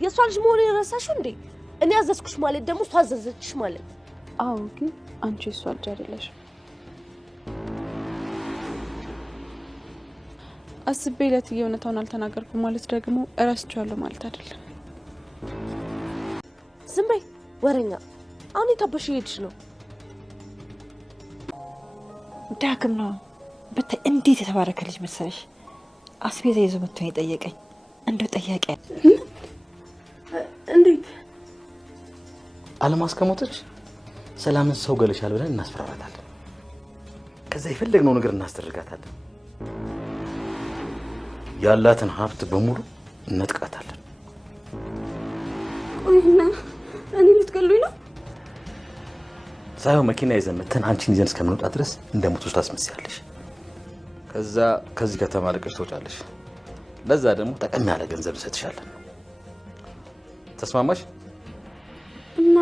የሷ ልጅ መሆን የረሳሽው እንዴ? እኔ አዘዝኩሽ ማለት ደግሞ እሷ አዘዘችሽ ማለት። አዎ ግን አንቺ እሷ ልጅ አይደለሽም። አስቤለት የእውነታውን አልተናገርኩም ማለት ደግሞ እረስቻለሁ ማለት አይደለም። ዝም በይ ወሬኛ። አሁን የታበሽ ሄድሽ ነው? ዳግም ነው በታይ እንዴት የተባረከ ልጅ መሰለሽ። አስቤዛ ይዞ መጥቶ የጠየቀኝ እንደው ጠያቂ እንዴት አልማዝ ከሞተች ሰላምን ሰው ገለሻል ብለን እናስፈራራታለን። ከዛ የፈለግነው ነገር እናስደርጋታለን። ያላትን ሀብት በሙሉ እንጥቃታለን። ቆይና እኔ ልትገሉኝ ነው? ሳይሆን መኪና ይዘን መተን አንቺን ይዘን እስከምንወጣ ድረስ እንደሞቶች ታስመስያለሽ። ከዛ ከዚህ ከተማ ለቀሽ ትወጫለሽ። ለዛ ደግሞ ጠቀም ያለ ገንዘብ እንሰጥሻለን። ተስማማሽ? እና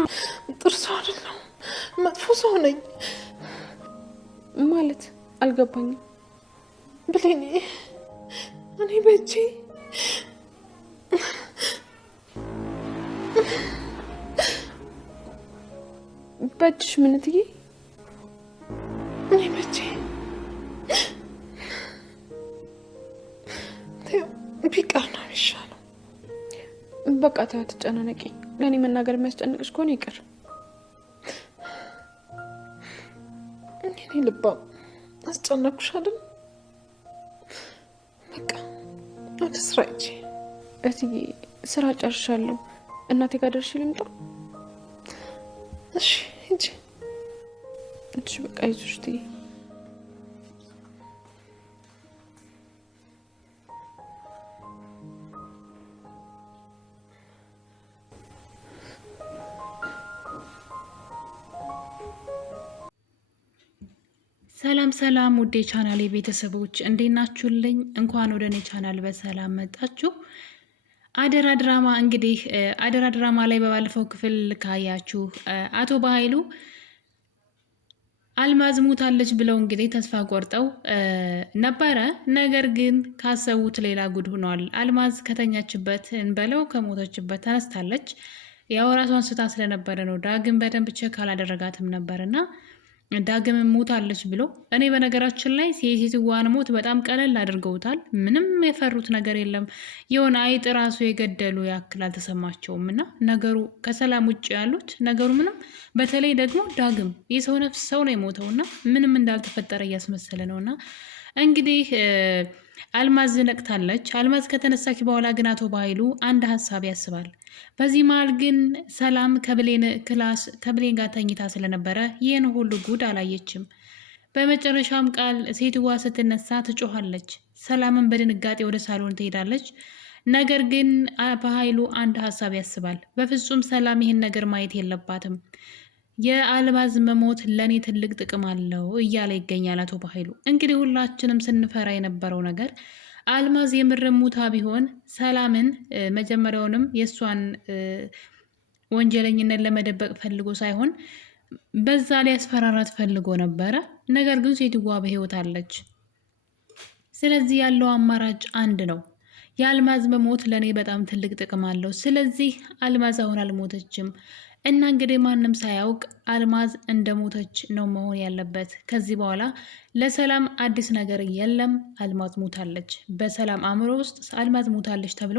ጥሩ ሰው አይደለም መጥፎ ሰው ነኝ ማለት አልገባኝም። ብሌኔ እኔ በእጄ በእጅሽ ምን ትይ? እኔ በእጄ ቢቀር ነው የሚሻለው። በቃ ተው አትጨናነቂ። ለእኔ መናገር የሚያስጨንቅሽ ከሆነ ይቅር። እኔ ልባም አስጨነቅኩሽ አይደል? በቃ ወደ ስራ ሂጂ። እትዬ ስራ ጨርሻለሁ። እናቴ ጋር ደርሼ ልምጣ? እሺ ሂጂ። እሺ በቃ ይዞሽ ትይ። ሰላም ሰላም ውዴ ቻናሌ ቤተሰቦች እንዴት ናችሁልኝ? እንኳን ወደ እኔ ቻናል በሰላም መጣችሁ። አደራ ድራማ እንግዲህ አደራ ድራማ ላይ በባለፈው ክፍል ካያችሁ አቶ በኃይሉ አልማዝ ሞታለች ብለው እንግዲህ ተስፋ ቆርጠው ነበረ። ነገር ግን ካሰቡት ሌላ ጉድ ሆኗል። አልማዝ ከተኛችበት እንበለው ከሞተችበት ተነስታለች። ያው ራሷን ስታ ስለነበረ ነው። ዳግም በደንብ ቼክ አላደረጋትም ነበርና ዳግም ሞታለች ብሎ እኔ በነገራችን ላይ የሴትዋን ሞት በጣም ቀለል አድርገውታል። ምንም የፈሩት ነገር የለም። የሆነ አይጥ ራሱ የገደሉ ያክል አልተሰማቸውም። እና ነገሩ ከሰላም ውጭ ያሉት ነገሩ ምንም፣ በተለይ ደግሞ ዳግም የሰው ነፍስ ሰው ነው የሞተውና ምንም እንዳልተፈጠረ እያስመሰለ ነውና እንግዲህ አልማዝ ነቅታለች። አልማዝ ከተነሳች በኋላ ግን አቶ በኃይሉ አንድ ሀሳብ ያስባል። በዚህ መሀል ግን ሰላም ከብሌን ጋር ተኝታ ስለነበረ ይህን ሁሉ ጉድ አላየችም። በመጨረሻም ቃል ሴትዋ ስትነሳ ትጮኻለች። ሰላምን በድንጋጤ ወደ ሳሎን ትሄዳለች። ነገር ግን በኃይሉ አንድ ሀሳብ ያስባል። በፍጹም ሰላም ይህን ነገር ማየት የለባትም። የአልማዝ መሞት ለእኔ ትልቅ ጥቅም አለው እያለ ይገኛል አቶ በኃይሉ። እንግዲህ ሁላችንም ስንፈራ የነበረው ነገር አልማዝ የምርሙታ ቢሆን ሰላምን መጀመሪያውንም የእሷን ወንጀለኝነት ለመደበቅ ፈልጎ ሳይሆን በዛ ሊያስፈራራት ፈልጎ ነበረ። ነገር ግን ሴትዋ በሕይወት አለች። ስለዚህ ያለው አማራጭ አንድ ነው። የአልማዝ መሞት ለእኔ በጣም ትልቅ ጥቅም አለው። ስለዚህ አልማዝ አሁን አልሞተችም እና እንግዲህ ማንም ሳያውቅ አልማዝ እንደሞተች ነው መሆን ያለበት። ከዚህ በኋላ ለሰላም አዲስ ነገር የለም። አልማዝ ሞታለች። በሰላም አእምሮ ውስጥ አልማዝ ሞታለች ተብሎ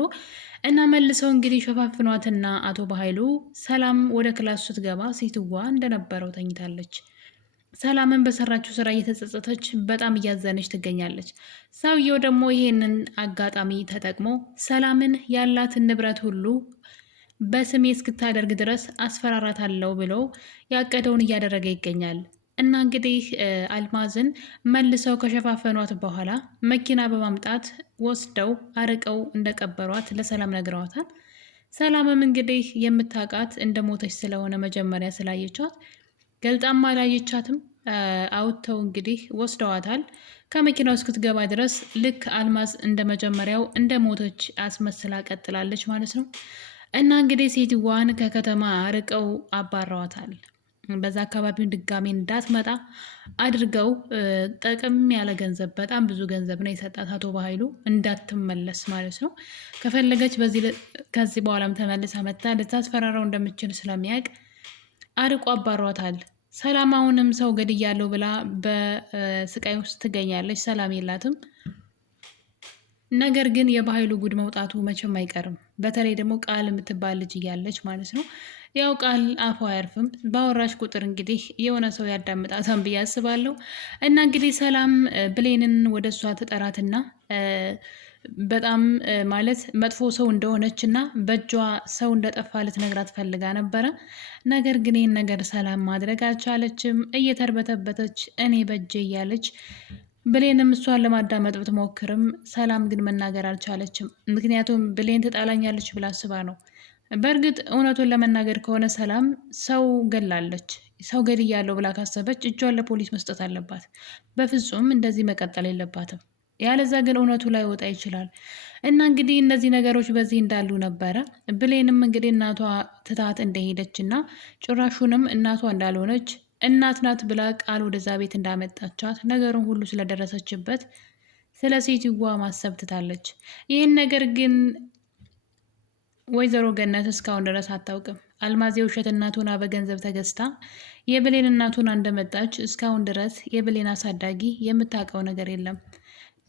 እና መልሰው እንግዲህ ሸፋፍኗትና አቶ በኃይሉ ሰላም ወደ ክላሱ ስትገባ ሴትዋ እንደነበረው ተኝታለች። ሰላምን በሰራችው ስራ እየተጸጸተች በጣም እያዘነች ትገኛለች። ሰውየው ደግሞ ይሄንን አጋጣሚ ተጠቅሞ ሰላምን ያላትን ንብረት ሁሉ በስሜ እስክታደርግ ድረስ አስፈራራታለሁ ብሎ ያቀደውን እያደረገ ይገኛል። እና እንግዲህ አልማዝን መልሰው ከሸፋፈኗት በኋላ መኪና በማምጣት ወስደው አርቀው እንደቀበሯት ለሰላም ነግረዋታል። ሰላምም እንግዲህ የምታውቃት እንደሞተች ስለሆነ መጀመሪያ ስላየቻት ገልጣማ አላየቻትም። አውጥተው እንግዲህ ወስደዋታል። ከመኪናው እስክትገባ ድረስ ልክ አልማዝ እንደ መጀመሪያው እንደሞተች አስመስላ ቀጥላለች ማለት ነው። እና እንግዲህ ሴትዋን ከከተማ ርቀው አባረዋታል። በዛ አካባቢውን ድጋሜ እንዳትመጣ አድርገው ጠቅም ያለ ገንዘብ፣ በጣም ብዙ ገንዘብ ነው የሰጣት አቶ በኃይሉ እንዳትመለስ ማለት ነው። ከፈለገች ከዚህ በኋላም ተመልሳ መታ ልታስፈራራው እንደምችል ስለሚያውቅ አርቆ አባሯታል። ሰላም አሁንም ሰው ገድያለሁ ብላ በስቃይ ውስጥ ትገኛለች። ሰላም የላትም። ነገር ግን የበኃይሉ ጉድ መውጣቱ መቼም አይቀርም። በተለይ ደግሞ ቃል የምትባል ልጅ እያለች ማለት ነው። ያው ቃል አፏ አያርፍም። ባወራሽ ቁጥር እንግዲህ የሆነ ሰው ያዳምጣታን ብዬ አስባለሁ። እና እንግዲህ ሰላም ብሌንን ወደ እሷ ትጠራትና በጣም ማለት መጥፎ ሰው እንደሆነች እና በእጇ ሰው እንደጠፋ ልትነግራት ፈልጋ ነበረ። ነገር ግን ይህን ነገር ሰላም ማድረግ አልቻለችም። እየተርበተበተች እኔ በእጄ እያለች ብሌንም እሷን ለማዳመጥ ብትሞክርም ሰላም ግን መናገር አልቻለችም። ምክንያቱም ብሌን ትጣላኛለች ብላ አስባ ነው። በእርግጥ እውነቱን ለመናገር ከሆነ ሰላም ሰው ገላለች። ሰው ገድያለሁ ብላ ካሰበች እጇን ለፖሊስ መስጠት አለባት። በፍጹም እንደዚህ መቀጠል የለባትም። ያለዛ ግን እውነቱ ላይ ወጣ ይችላል። እና እንግዲህ እነዚህ ነገሮች በዚህ እንዳሉ ነበረ ብሌንም እንግዲህ እናቷ ትታት እንደሄደች እና ጭራሹንም እናቷ እንዳልሆነች እናት ናት ብላ ቃል ወደዛ ቤት እንዳመጣቻት ነገሩን ሁሉ ስለደረሰችበት ስለ ሴትዋ ማሰብ ትታለች። ይህን ነገር ግን ወይዘሮ ገነት እስካሁን ድረስ አታውቅም። አልማዝ የውሸት እናቱን በገንዘብ ተገዝታ የብሌን እናቱን እንደመጣች እስካሁን ድረስ የብሌን አሳዳጊ የምታውቀው ነገር የለም።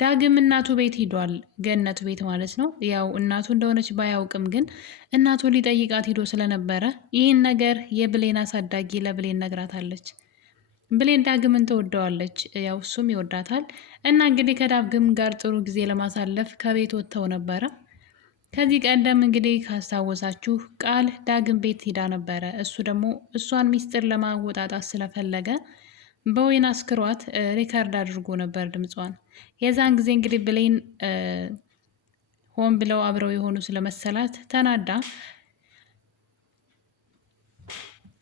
ዳግም እናቱ ቤት ሂዷል። ገነት ቤት ማለት ነው። ያው እናቱ እንደሆነች ባያውቅም ግን እናቱን ሊጠይቃት ሂዶ ስለነበረ ይህን ነገር የብሌን አሳዳጊ ለብሌን ነግራታለች። ብሌን ዳግምን ትወደዋለች፣ ያው እሱም ይወዳታል። እና እንግዲህ ከዳግም ጋር ጥሩ ጊዜ ለማሳለፍ ከቤት ወጥተው ነበረ። ከዚህ ቀደም እንግዲህ ካስታወሳችሁ ቃል ዳግም ቤት ሂዳ ነበረ። እሱ ደግሞ እሷን ሚስጥር ለማወጣጣት ስለፈለገ በወይን አስክሯት ሪካርድ አድርጎ ነበር ድምጿን። የዛን ጊዜ እንግዲህ ብሌን ሆን ብለው አብረው የሆኑ ስለመሰላት ተናዳ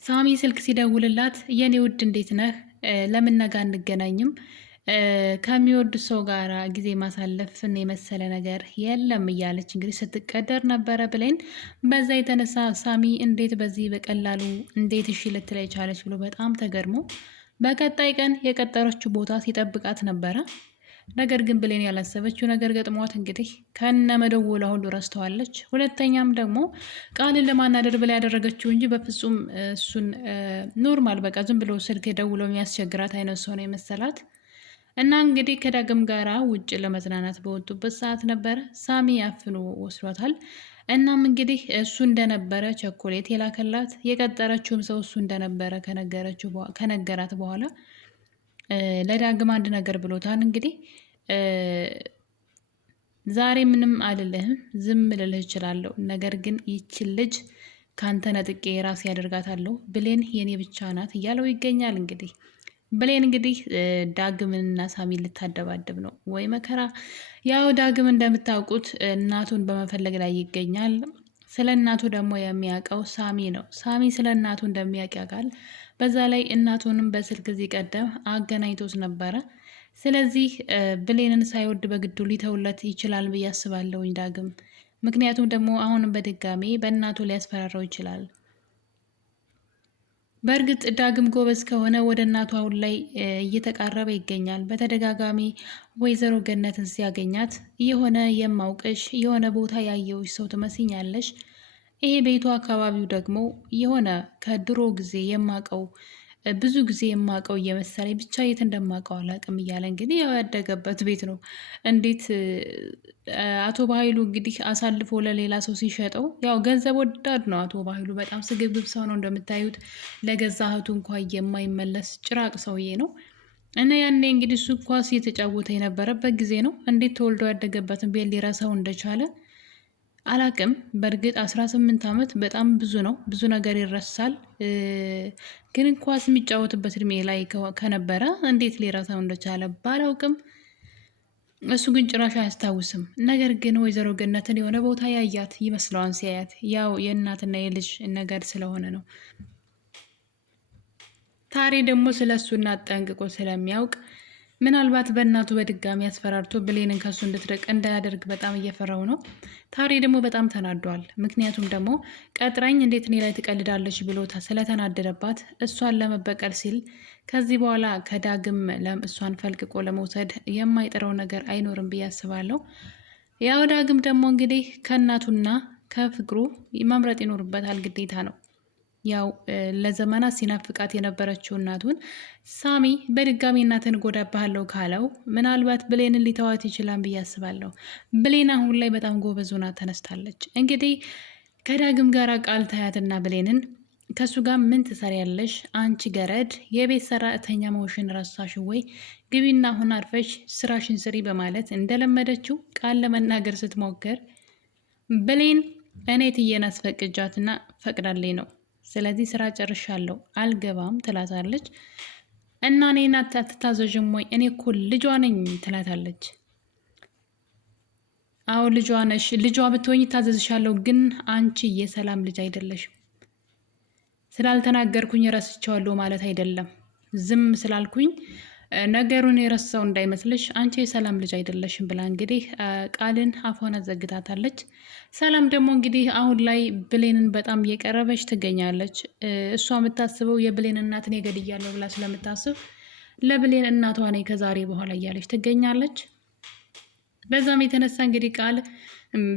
ሳሚ ስልክ ሲደውልላት የኔ ውድ እንዴት ነህ? ለምን ነገ አንገናኝም? ከሚወድ ሰው ጋር ጊዜ ማሳለፍን የመሰለ ነገር የለም እያለች እንግዲህ ስትቀደር ነበረ ብሌን። በዛ የተነሳ ሳሚ እንዴት በዚህ በቀላሉ እንዴት እሺ ልትለይ ቻለች ብሎ በጣም ተገርሞ በቀጣይ ቀን የቀጠረችው ቦታ ሲጠብቃት ነበረ። ነገር ግን ብሌን ያላሰበችው ነገር ገጥሟት እንግዲህ ከነ መደወሏ ሁሉ ረስተዋለች። ሁለተኛም ደግሞ ቃልን ለማናደር ብላ ያደረገችው እንጂ በፍጹም እሱን ኖርማል በቃ ዝም ብሎ ስልክ ደውሎ የሚያስቸግራት አይነት ሰው ነው የመሰላት። እና እንግዲህ ከዳግም ጋራ ውጭ ለመዝናናት በወጡበት ሰዓት ነበረ ሳሚ አፍኖ ወስዷታል። እናም እንግዲህ እሱ እንደነበረ ቸኮሌት የላከላት የቀጠረችውም ሰው እሱ እንደነበረ ከነገራት በኋላ ለዳግም አንድ ነገር ብሎታል። እንግዲህ ዛሬ ምንም አልልህም፣ ዝም ልልህ እችላለሁ፣ ነገር ግን ይችን ልጅ ካንተ ነጥቄ የራሴ ያደርጋታለሁ፣ ብሌን የኔ ብቻ ናት እያለው ይገኛል። እንግዲህ ብሌን እንግዲህ ዳግምንና ሳሚን ልታደባድብ ነው። ወይ መከራ! ያው ዳግም እንደምታውቁት እናቱን በመፈለግ ላይ ይገኛል። ስለ እናቱ ደግሞ የሚያውቀው ሳሚ ነው። ሳሚ ስለ እናቱ እንደሚያውቅ ያውቃል። በዛ ላይ እናቱንም በስልክ እዚህ ቀደም አገናኝቶት ነበረ። ስለዚህ ብሌንን ሳይወድ በግዱ ሊተውለት ይችላል ብዬ አስባለሁኝ ዳግም። ምክንያቱም ደግሞ አሁንም በድጋሜ በእናቱ ሊያስፈራራው ይችላል። በእርግጥ ዳግም ጎበዝ ከሆነ ወደ እናቱ አሁን ላይ እየተቃረበ ይገኛል። በተደጋጋሚ ወይዘሮ ገነትን ሲያገኛት የሆነ የማውቅሽ የሆነ ቦታ ያየውሽ ሰው ትመስኛለሽ፣ ይሄ ቤቱ አካባቢው ደግሞ የሆነ ከድሮ ጊዜ የማቀው ብዙ ጊዜ የማቀው እየመሰለኝ ብቻ የት እንደማቀው አላቅም እያለ እንግዲህ ያው ያደገበት ቤት ነው። እንዴት አቶ በኃይሉ እንግዲህ አሳልፎ ለሌላ ሰው ሲሸጠው፣ ያው ገንዘብ ወዳድ ነው አቶ በኃይሉ፣ በጣም ስግብግብ ሰው ነው እንደምታዩት። ለገዛ እህቱ እንኳ የማይመለስ ጭራቅ ሰውዬ ነው። እና ያኔ እንግዲህ እሱ ኳስ እየተጫወተ የነበረበት ጊዜ ነው። እንዴት ተወልዶ ያደገበትን ቤት ሊረሳው እንደቻለ አላቅም። በእርግጥ 18 ዓመት በጣም ብዙ ነው፣ ብዙ ነገር ይረሳል። ግን ኳስ የሚጫወትበት እድሜ ላይ ከነበረ እንዴት ሊረሳው እንደቻለ ባላውቅም እሱ ግን ጭራሽ አያስታውስም። ነገር ግን ወይዘሮ ገነትን የሆነ ቦታ ያያት ይመስለዋን ሲያያት፣ ያው የእናትና የልጅ ነገር ስለሆነ ነው። ታሬ ደግሞ ስለ እሱ እናት ጠንቅቆ ስለሚያውቅ ምናልባት በእናቱ በድጋሚ አስፈራርቶ ብሌንን ከሱ እንድትርቅ እንዳያደርግ በጣም እየፈራው ነው። ታሬ ደግሞ በጣም ተናዷል። ምክንያቱም ደግሞ ቀጥራኝ እንዴት እኔ ላይ ትቀልዳለች ብሎ ስለተናደደባት እሷን ለመበቀል ሲል ከዚህ በኋላ ከዳግም እሷን ፈልቅቆ ለመውሰድ የማይጥረው ነገር አይኖርም ብዬ አስባለሁ። ያው ዳግም ደግሞ እንግዲህ ከእናቱና ከፍቅሩ መምረጥ ይኖርበታል፣ ግዴታ ነው። ያው ለዘመናት ሲናፍቃት የነበረችው እናቱን ሳሚ በድጋሚ እናትን እጎዳብሃለሁ ካለው ምናልባት ብሌንን ሊተዋት ይችላል ብዬ አስባለሁ። ብሌን አሁን ላይ በጣም ጎበዝ ሆና ተነስታለች። እንግዲህ ከዳግም ጋር ቃል ታያትና ብሌንን ከእሱ ጋር ምን ትሰሪያለሽ አንቺ ገረድ፣ የቤት ሰራተኛ መሆንሽን ረሳሽ ወይ? ግቢና አሁን አርፈሽ ስራሽን ስሪ በማለት እንደለመደችው ቃል ለመናገር ስትሞክር ብሌን እኔ ትዬን አስፈቅጃትና ፈቅዳልኝ ነው፣ ስለዚህ ስራ ጨርሻለሁ አልገባም ትላታለች። እና እኔን አትታዘዥም ወይ? እኔ እኮ ልጇ ነኝ ትላታለች። አዎ ልጇ ነሽ፣ ልጇ ብትሆኝ ታዘዝሻለሁ፣ ግን አንቺ የሰላም ልጅ አይደለሽም። ስላልተናገርኩኝ ረስቸዋለሁ ማለት አይደለም። ዝም ስላልኩኝ ነገሩን የረሳው እንዳይመስልሽ፣ አንቺ የሰላም ልጅ አይደለሽም ብላ እንግዲህ ቃልን አፏን አዘግታታለች። ሰላም ደግሞ እንግዲህ አሁን ላይ ብሌንን በጣም እየቀረበች ትገኛለች። እሷ የምታስበው የብሌን እናትን ገድያለሁ ብላ ስለምታስብ ለብሌን እናቷ ነኝ ከዛሬ በኋላ እያለች ትገኛለች። በዛም የተነሳ እንግዲህ ቃል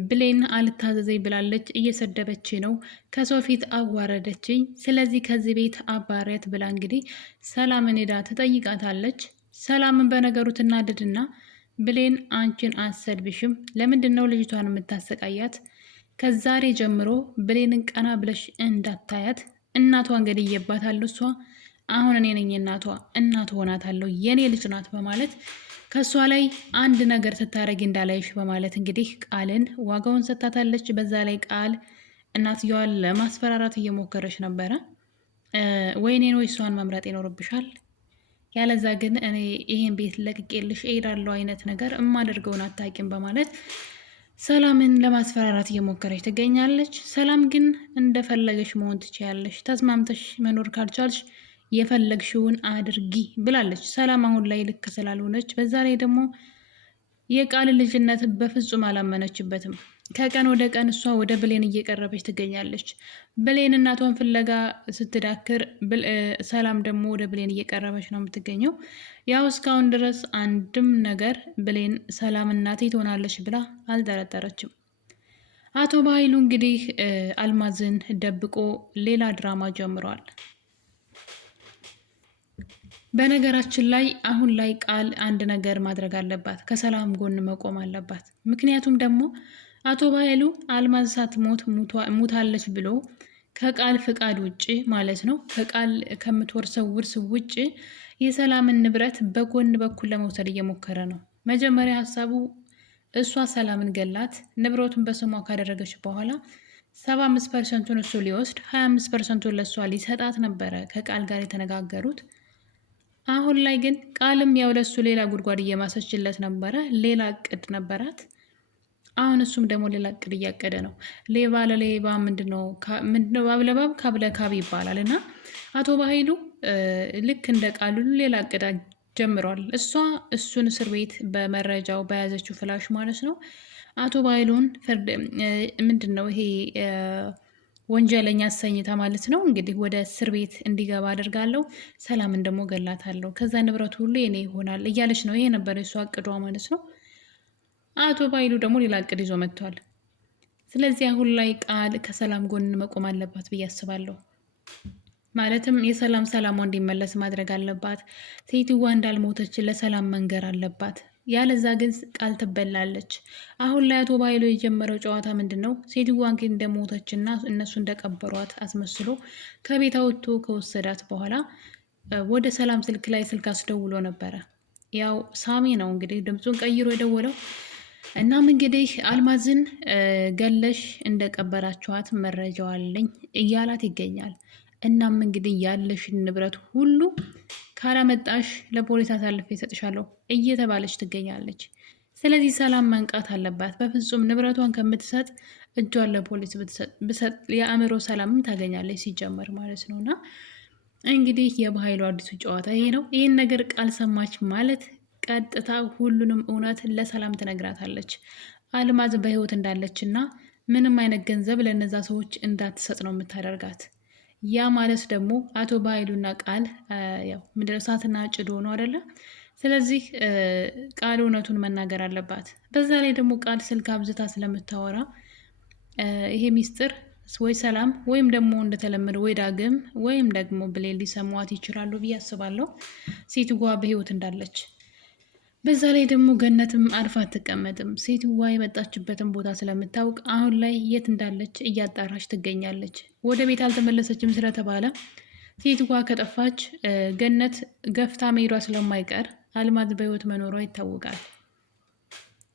ብሌን አልታዘዘኝ ብላለች፣ እየሰደበች ነው፣ ከሰው ፊት አዋረደችኝ፣ ስለዚህ ከዚህ ቤት አባሪያት ብላ እንግዲህ ሰላምን ሄዳ ትጠይቃታለች። ሰላምን በነገሩ ትናደድና ብሌን አንቺን አሰድብሽም፣ ለምንድን ነው ልጅቷን የምታሰቃያት? ከዛሬ ጀምሮ ብሌንን ቀና ብለሽ እንዳታያት፣ እናቷን ገድዬባታለሁ፣ እሷ አሁን እኔ ነኝ እናቷ ሆናታለሁ፣ የኔ ልጅ ናት በማለት ከእሷ ላይ አንድ ነገር ስታደርጊ እንዳላይሽ በማለት እንግዲህ ቃልን ዋጋውን ሰጥታታለች። በዛ ላይ ቃል እናትየዋን ለማስፈራራት እየሞከረች ነበረ። ወይኔን ወይ እሷን መምረጥ ይኖርብሻል፣ ያለዛ ግን እኔ ይሄን ቤት ለቅቄልሽ እሄዳለሁ አይነት ነገር የማደርገውን አታውቂም በማለት ሰላምን ለማስፈራራት እየሞከረች ትገኛለች። ሰላም ግን እንደፈለገሽ መሆን ትችያለሽ፣ ተስማምተሽ መኖር ካልቻልሽ የፈለግሽውን አድርጊ ብላለች። ሰላም አሁን ላይ ልክ ስላልሆነች፣ በዛ ላይ ደግሞ የቃል ልጅነት በፍጹም አላመነችበትም። ከቀን ወደ ቀን እሷ ወደ ብሌን እየቀረበች ትገኛለች። ብሌን እናቷን ፍለጋ ስትዳክር፣ ሰላም ደግሞ ወደ ብሌን እየቀረበች ነው የምትገኘው። ያው እስካሁን ድረስ አንድም ነገር ብሌን ሰላም እናቴ ትሆናለች ብላ አልጠረጠረችም። አቶ በኃይሉ እንግዲህ አልማዝን ደብቆ ሌላ ድራማ ጀምሯል። በነገራችን ላይ አሁን ላይ ቃል አንድ ነገር ማድረግ አለባት፣ ከሰላም ጎን መቆም አለባት። ምክንያቱም ደግሞ አቶ በኃይሉ አልማዝ ሳትሞት ሙታለች ብሎ ከቃል ፍቃድ ውጭ ማለት ነው፣ ከቃል ከምትወርሰው ውርስ ውጭ የሰላምን ንብረት በጎን በኩል ለመውሰድ እየሞከረ ነው። መጀመሪያ ሀሳቡ እሷ ሰላምን ገላት ንብረቱን በስሟ ካደረገች በኋላ 75%ቱን እሱ ሊወስድ 25%ቱን ለእሷ ሊሰጣት ነበረ ከቃል ጋር የተነጋገሩት። አሁን ላይ ግን ቃልም ያው ለሱ ሌላ ጉድጓድ እየማሰችለት ነበረ፣ ሌላ እቅድ ነበራት። አሁን እሱም ደግሞ ሌላ እቅድ እያቀደ ነው። ሌባ ለሌባ ምንድነው ባብ ለባብ ካብ ለካብ ይባላል። እና አቶ በኃይሉ ልክ እንደ ቃሉ ሌላ እቅድ ጀምሯል። እሷ እሱን እስር ቤት በመረጃው በያዘችው ፍላሽ ማለት ነው አቶ በኃይሉን ፍርድ ምንድነው ይሄ ወንጀለኛ አሰኝታ ማለት ነው እንግዲህ ወደ እስር ቤት እንዲገባ አድርጋለሁ፣ ሰላምን ደግሞ ገላታለሁ፣ ከዛ ንብረቱ ሁሉ የኔ ይሆናል እያለች ነው። ይሄ ነበር የሷ እቅዷ ማለት ነው። አቶ በኃይሉ ደግሞ ሌላ እቅድ ይዞ መጥቷል። ስለዚህ አሁን ላይ ቃል ከሰላም ጎን መቆም አለባት ብዬ አስባለሁ። ማለትም የሰላም ሰላሟ እንዲመለስ ማድረግ አለባት። ሴትዋ እንዳልሞተች ለሰላም መንገር አለባት። ያለዛ ግን ቃል ትበላለች። አሁን ላይ አቶ በኃይሉ የጀመረው ጨዋታ ምንድን ነው? ሴትዋን ግን እንደሞተችና እነሱ እንደቀበሯት አስመስሎ ከቤት አውጥቶ ከወሰዳት በኋላ ወደ ሰላም ስልክ ላይ ስልክ አስደውሎ ነበረ። ያው ሳሚ ነው እንግዲህ ድምፁን ቀይሮ የደወለው። እናም እንግዲህ አልማዝን ገለሽ እንደቀበራችኋት መረጃው አለኝ እያላት ይገኛል። እናም እንግዲህ ያለሽን ንብረት ሁሉ ካላመጣሽ ለፖሊስ አሳልፌ እሰጥሻለሁ እየተባለች ትገኛለች። ስለዚህ ሰላም መንቃት አለባት። በፍጹም ንብረቷን ከምትሰጥ እጇን ለፖሊስ ብሰጥ የአእምሮ ሰላምም ታገኛለች ሲጀመር ማለት ነውና እንግዲህ የበኃይሉ አዲሱ ጨዋታ ይሄ ነው። ይህን ነገር ቃል ሰማች ማለት ቀጥታ ሁሉንም እውነት ለሰላም ትነግራታለች። አልማዝ በህይወት እንዳለች እና ምንም አይነት ገንዘብ ለነዛ ሰዎች እንዳትሰጥ ነው የምታደርጋት። ያ ማለት ደግሞ አቶ በኃይሉና ቃል ያው ምንድነው እሳትና ጭድ ሆኖ አይደለ? ስለዚህ ቃል እውነቱን መናገር አለባት። በዛ ላይ ደግሞ ቃል ስልክ አብዝታ ስለምታወራ ይሄ ሚስጥር ወይ ሰላም ወይም ደግሞ እንደተለመደው ወይ ዳግም ወይም ደግሞ ብሌን ሊሰሟት ይችላሉ ብዬ አስባለሁ፣ ሴትዋ በህይወት እንዳለች። በዛ ላይ ደግሞ ገነትም አርፋ አትቀመጥም። ሴትዋ የመጣችበትን ቦታ ስለምታውቅ አሁን ላይ የት እንዳለች እያጣራች ትገኛለች። ወደ ቤት አልተመለሰችም ስለተባለ ሴትዋ ከጠፋች ገነት ገፍታ መሄዷ ስለማይቀር አልማዝ በህይወት መኖሯ ይታወቃል።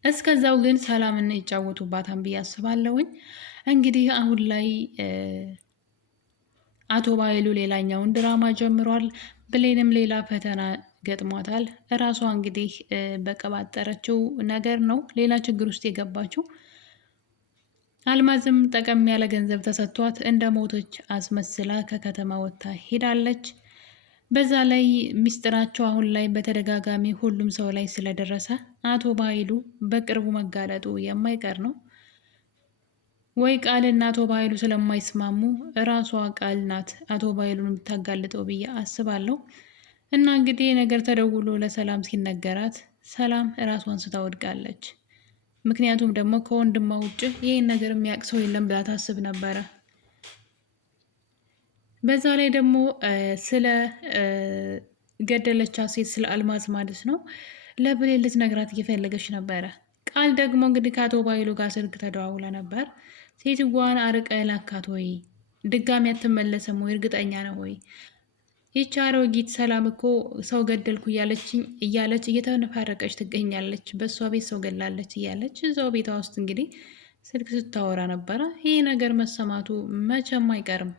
እስከዛው ግን ሰላምን ይጫወቱባታን ብዬ አስባለሁኝ። እንግዲህ አሁን ላይ አቶ በኃይሉ ሌላኛውን ድራማ ጀምሯል። ብሌንም ሌላ ፈተና ገጥሟታል። እራሷ እንግዲህ በቀባጠረችው ነገር ነው ሌላ ችግር ውስጥ የገባችው። አልማዝም ጠቀም ያለ ገንዘብ ተሰጥቷት እንደ ሞቶች አስመስላ ከከተማ ወጥታ ሄዳለች። በዛ ላይ ሚስጥራቸው አሁን ላይ በተደጋጋሚ ሁሉም ሰው ላይ ስለደረሰ አቶ በኃይሉ በቅርቡ መጋለጡ የማይቀር ነው። ወይ ቃልና አቶ በኃይሉ ስለማይስማሙ እራሷ ቃል ናት አቶ በኃይሉን የምታጋልጠው ብዬ አስባለሁ። እና እንግዲህ ነገር ተደውሎ ለሰላም ሲነገራት ሰላም እራሷን ስታወድቃለች። ምክንያቱም ደግሞ ከወንድሟ ውጭ ይህን ነገር የሚያውቅ ሰው የለም ብላ ታስብ ነበረ። በዛ ላይ ደግሞ ስለ ገደለቻ ሴት ስለ አልማዝ ማለት ነው ለብሌን ልትነግራት እየፈለገች ነበረ። ቃል ደግሞ እንግዲህ ከአቶ በኃይሉ ጋር ስልክ ተደዋውላ ነበር። ሴትዋን አርቀ ላካት ወይ ድጋሚ አትመለሰም ወይ እርግጠኛ ነው ወይ? ይቺ አሮጊት ሰላም እኮ ሰው ገደልኩ እያለች እየተነፋረቀች ትገኛለች። በእሷ ቤት ሰው ገላለች እያለች እዛው ቤቷ ውስጥ እንግዲህ ስልክ ስታወራ ነበረ። ይህ ነገር መሰማቱ መቼም አይቀርም።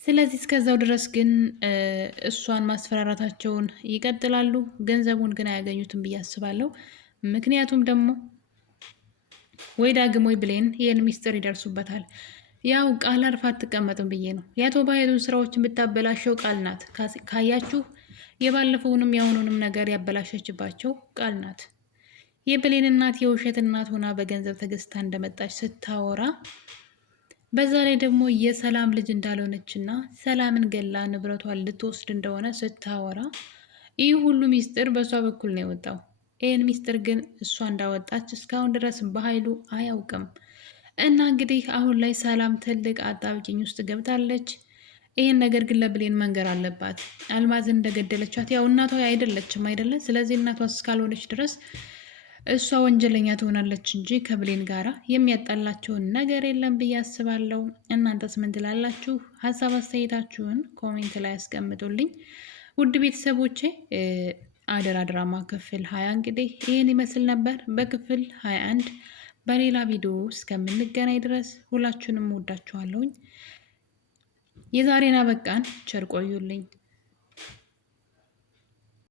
ስለዚህ እስከዛው ድረስ ግን እሷን ማስፈራራታቸውን ይቀጥላሉ። ገንዘቡን ግን አያገኙትም ብዬ አስባለሁ። ምክንያቱም ደግሞ ወይ ዳግም ወይ ብሌን ይህን ሚስጥር ይደርሱበታል። ያው ቃል አርፋ አትቀመጥም ብዬ ነው። የአቶ በኃይሉን ስራዎች የምታበላሸው ቃል ናት። ካያችሁ የባለፈውንም የአሁኑንም ነገር ያበላሸችባቸው ቃል ናት። የብሌን እናት የውሸት እናት ሆና በገንዘብ ተገዝታ እንደመጣች ስታወራ፣ በዛ ላይ ደግሞ የሰላም ልጅ እንዳልሆነችና ሰላምን ገላ ንብረቷን ልትወስድ እንደሆነ ስታወራ፣ ይህ ሁሉ ሚስጥር በእሷ በኩል ነው የወጣው። ይህን ሚስጥር ግን እሷ እንዳወጣች እስካሁን ድረስ በኃይሉ አያውቅም። እና እንግዲህ አሁን ላይ ሰላም ትልቅ አጣብቂኝ ውስጥ ገብታለች። ይህን ነገር ግን ለብሌን መንገር አለባት። አልማዝን እንደገደለቻት ያው እናቷ አይደለችም አይደለ? ስለዚህ እናቷ እስካልሆነች ድረስ እሷ ወንጀለኛ ትሆናለች እንጂ ከብሌን ጋራ የሚያጣላቸውን ነገር የለም ብዬ አስባለሁ። እናንተስ ምን ትላላችሁ? ሀሳብ አስተያየታችሁን ኮሜንት ላይ ያስቀምጡልኝ። ውድ ቤተሰቦቼ አደራ ድራማ ክፍል 20 እንግዲህ ይህን ይመስል ነበር። በክፍል 21 በሌላ ቪዲዮ እስከምንገናኝ ድረስ ሁላችሁንም ወዳችኋለሁኝ። የዛሬን አበቃን። ቸር ቆዩልኝ።